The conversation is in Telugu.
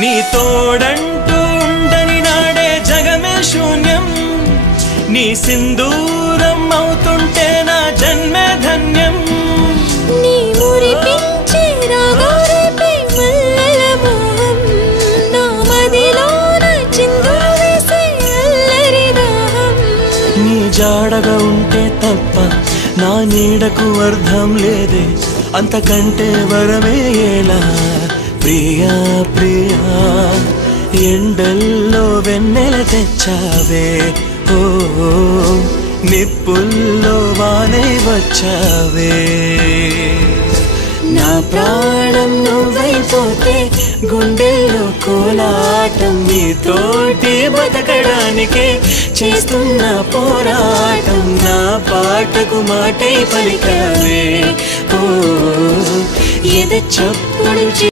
నీ తోడంటూ ఉండని నాడే జగమే శూన్యం నీ సింధూరం అవుతుంటే నా జన్మే ధన్యం నీ మురిపించే రాగాలపై మల్లెల మోహం నా మదిలోన చిందులు వేసే అల్లరి దాహం నీ జాడగా ఉంటే తప్ప నా నీడకు అర్థం లేదే అంతకంటే వరమే ఎలా ప్రియా ప్రియా ఎండల్లో వెన్నెల తెచ్చావే ఓ నిప్పుల్లో వానే వచ్చావే నా ప్రాణం నువ్వైపోతే గుండెల్లో కోలాటం నీతోటి బతకడానికే చేస్తున్న పోరాటం నా పాటకు మాటై పలికావే ఓ ఎద చప్పుడు